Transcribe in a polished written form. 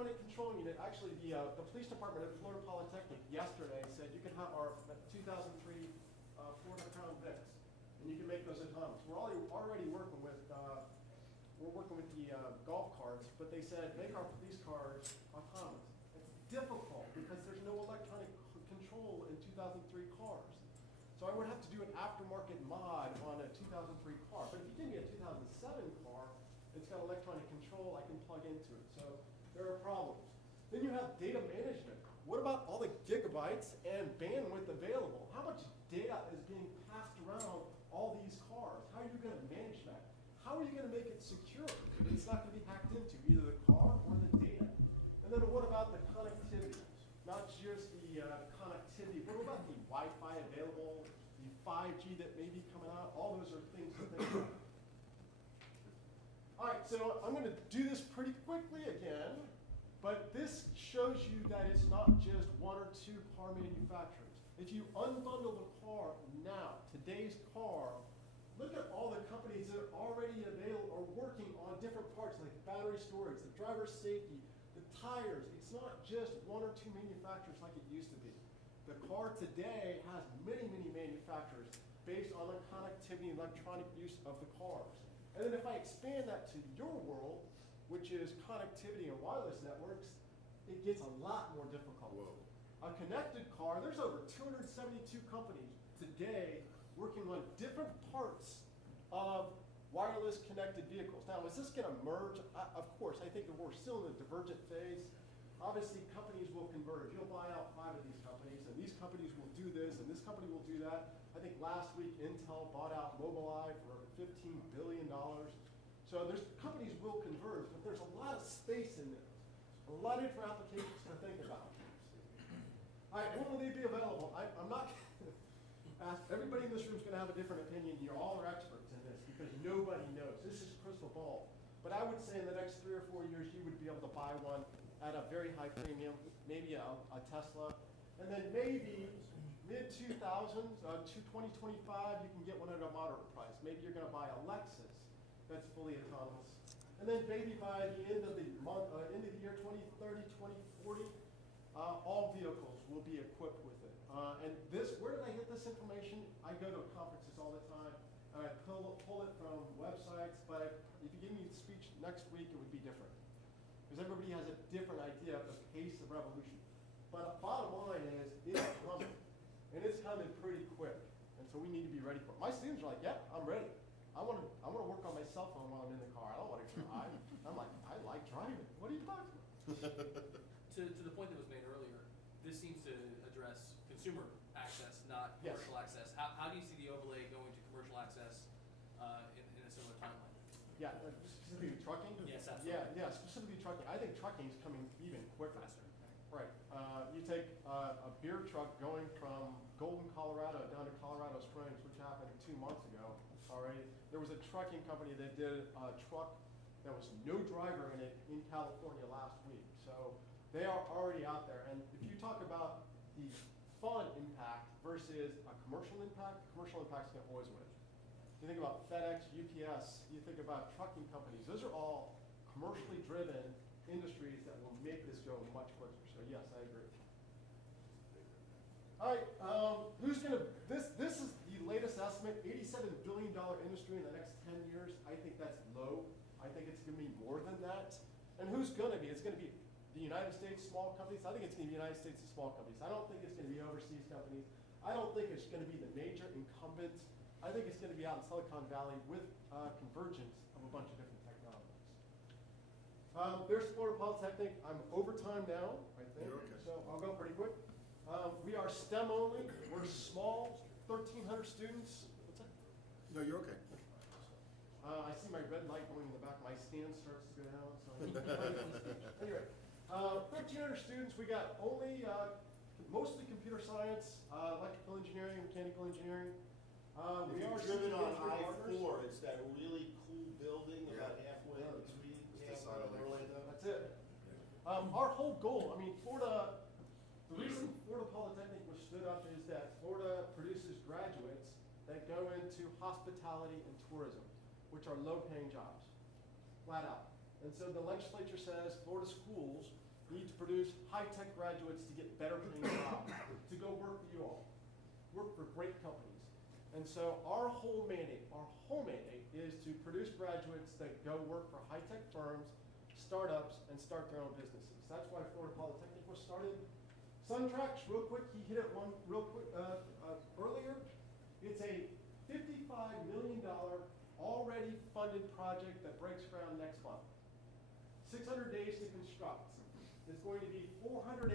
electronic control unit, actually the police department at Florida Polytechnic yesterday said you can have our 2003 Florida Crown Vics, and you can make those autonomous. We're already working with the golf carts, but they said make our police cars autonomous. It's difficult because there's no electronic control in 2003 cars. So I would have to do an aftermarket mod on a 2003 car. But if you give me a 2007 car, it's got electronic control, I can plug into it. So there are problems. Then you have data management. What about all the gigabytes and bandwidth available? How much data is being passed around all these cars? How are you going to manage that? How are you going to make it secure? It's not going to be hacked into, either the car or the data. And then what about the connectivity? Not just the connectivity, but what about the Wi-Fi available, the 5G that may be coming out? All those are things to think about. All right, so I'm going to do this pretty quickly again, but this shows you that it's not just one or two car manufacturers. If you unbundle the car now, today's car, look at all the companies that are already available or working on different parts like battery storage, the driver safety, the tires. It's not just one or two manufacturers like it used to be. The car today has many, many manufacturers based on the connectivity and electronic use of the cars. And then if I expand that to your world, which is connectivity and wireless networks, it gets a lot more difficult. Whoa. A connected car, there's over 272 companies today working on different parts of wireless connected vehicles. Now, is this going to merge? Of course, I think that we're still in the divergent phase. Obviously, companies will converge. You'll buy out 5 of these companies, and these companies will do this, and this company will do that. I think last week Intel bought out Mobileye for $15 billion. So companies will converge, but there's a lot of space in there. A lot of different applications to think about. All right, when will they be available? I'm not everybody in this room is going to have a different opinion. You all are experts in this because nobody knows. This is crystal ball. But I would say in the next 3 or 4 years, you would be able to buy one at a very high premium, maybe a Tesla. And then maybe mid-2000s, 2025, you can get one at a moderate price. Maybe you're going to buy a Lexus that's fully autonomous. And then maybe by the end of the year 2030, 2040, all vehicles will be equipped with it. And where did I get this information? I go to conferences all the time, and I pull it from websites, but if you give me a speech next week, it would be different. Because everybody has a different idea of the pace of revolution. But bottom line is, it's coming. And it's coming pretty quick. And so we need to be ready for it. My students are like, yeah, I'm ready. I want to work on my cell phone while I'm in the car. I don't want to drive. I'm like, I like driving. What are you talking about? To the point that was made earlier, this seems to address consumer access, not commercial access. How do you see the overlay going to commercial access in a similar timeline? Yeah, specifically trucking? Yes, absolutely. Yeah, specifically trucking. I think trucking is coming even quicker. Faster. Right. You take a beer truck going from Golden, Colorado down to Colorado Springs, which happened 2 months ago already. There was a trucking company that did a truck that was no driver in it in California last week. So they are already out there. And if you talk about the fun impact versus a commercial impact, commercial impact is going to always win. You think about FedEx, UPS, you think about trucking companies. Those are all commercially driven industries that will make this go much quicker. So yes, I agree. All right, who's going to, this is the latest estimate, $87 billion industry in the next 10 years. I think that's low. I think it's going to be more than that. And who's going to be? It's going to be the United States small companies. I think it's going to be the United States small companies. I don't think it's going to be overseas companies. I don't think it's going to be the major incumbents. I think it's going to be out in Silicon Valley with convergence of a bunch of different technologies. There's Florida Polytechnic. I'm over time now, I think. You're okay. So I'll go pretty quick. We are STEM only. We're small, 1,300 students. What's that? No, you're okay. I see my red light going in the back. My stand starts to go down. So anyway, 1,300 students. We got only mostly computer science, electrical engineering, mechanical engineering. If We are you've driven on partners. I-4, it's that really cool building about halfway Yeah. between It's the Tampa side of and Lake. Orlando. That's it. Our whole goal, I mean, Florida, the reason Florida Polytechnic was stood up is that Florida produces graduates that go into hospitality and tourism, which are low-paying jobs, flat out. And so the legislature says Florida schools We need to produce high-tech graduates to get better paying jobs, to go work for you all, work for great companies. And so our whole mandate is to produce graduates that go work for high-tech firms, startups, and start their own businesses. That's why Florida Polytechnic was started. SunTrax, real quick, he hit it one real quick earlier. It's a $55 million already funded project that breaks ground next month. 600 days to construct. It's going to be 400